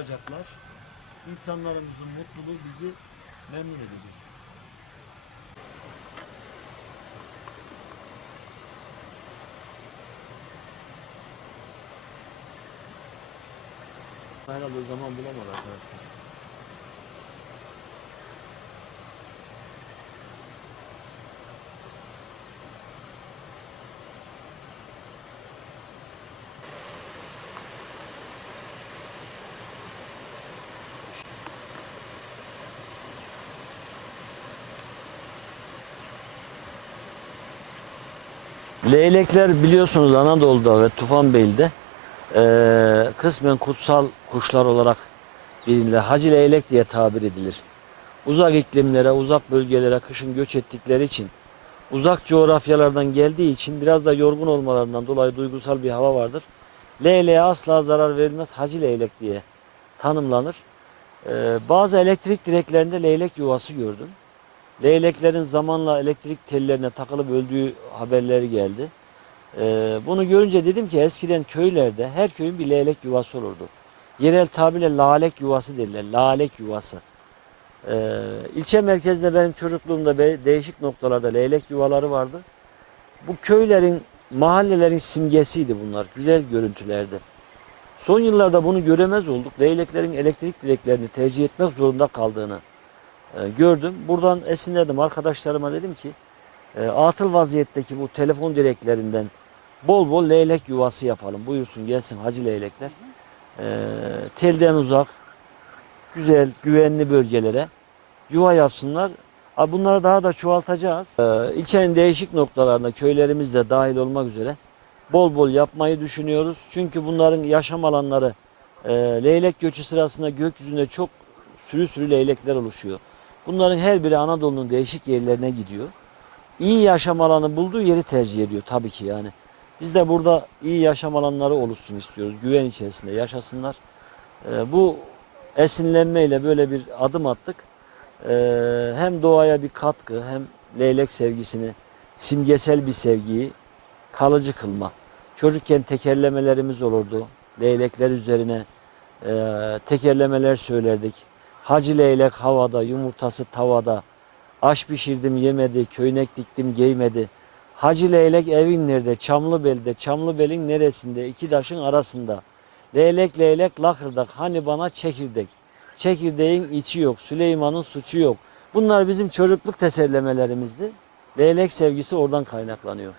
olacaklar. İnsanlarımızın mutluluğu bizi memnun edecek. Herhalde zaman bulamadı arkadaşlar. Leylekler biliyorsunuz Anadolu'da ve Tufanbeyli'de eee kısmen kutsal kuşlar olarak bilinirler. Hacı leylek diye tabir edilir. Uzak iklimlere, uzak bölgelere kışın göç ettikleri için, uzak coğrafyalardan geldiği için biraz da yorgun olmalarından dolayı duygusal bir hava vardır. Leyleğe asla zarar verilmez hacı leylek diye tanımlanır. Eee, bazı elektrik direklerinde leylek yuvası gördüm. Leyleklerin zamanla elektrik tellerine takılıp öldüğü haberleri geldi. Ee, bunu görünce dedim ki eskiden köylerde her köyün bir leylek yuvası olurdu. Yerel tabirle lalek yuvası derler. Lalek yuvası. Ee, ilçe merkezinde benim çocukluğumda değişik noktalarda leylek yuvaları vardı. Bu köylerin, mahallelerin simgesiydi bunlar. Güzel görüntülerdi. Son yıllarda bunu göremez olduk. Leyleklerin elektrik direklerini tercih etmek zorunda kaldığını e, gördüm. Buradan esinledim arkadaşlarıma dedim ki e, atıl vaziyetteki bu telefon direklerinden bol bol leylek yuvası yapalım. Buyursun gelsin hacı leylekler. E, telden uzak, güzel, güvenli bölgelere yuva yapsınlar. A, Bunları daha da çoğaltacağız. E, ilçenin değişik noktalarında köylerimizde dahil olmak üzere bol bol yapmayı düşünüyoruz. Çünkü bunların yaşam alanları e, leylek göçü sırasında gökyüzünde çok sürü sürü leylekler oluşuyor. Bunların her biri Anadolu'nun değişik yerlerine gidiyor. İyi yaşam alanı bulduğu yeri tercih ediyor tabii ki yani. Biz de burada iyi yaşam alanları oluşsun istiyoruz. Güven içerisinde yaşasınlar. Ee, bu esinlenmeyle böyle bir adım attık. Ee, hem doğaya bir katkı hem leylek sevgisini, simgesel bir sevgiyi kalıcı kılma. Çocukken tekerlemelerimiz olurdu. Leylekler üzerine e, tekerlemeler söylerdik. Hacı leylek havada, yumurtası tavada. Aş pişirdim yemedi, köynek diktim giymedi. Hacı leylek evin nerede? Çamlıbel'de. Çamlıbel'in neresinde? İki taşın arasında. Leylek leylek lakırdak. Hani bana çekirdek. Çekirdeğin içi yok. Süleyman'ın suçu yok. Bunlar bizim çocukluk tesellemelerimizdi. Leylek sevgisi oradan kaynaklanıyor.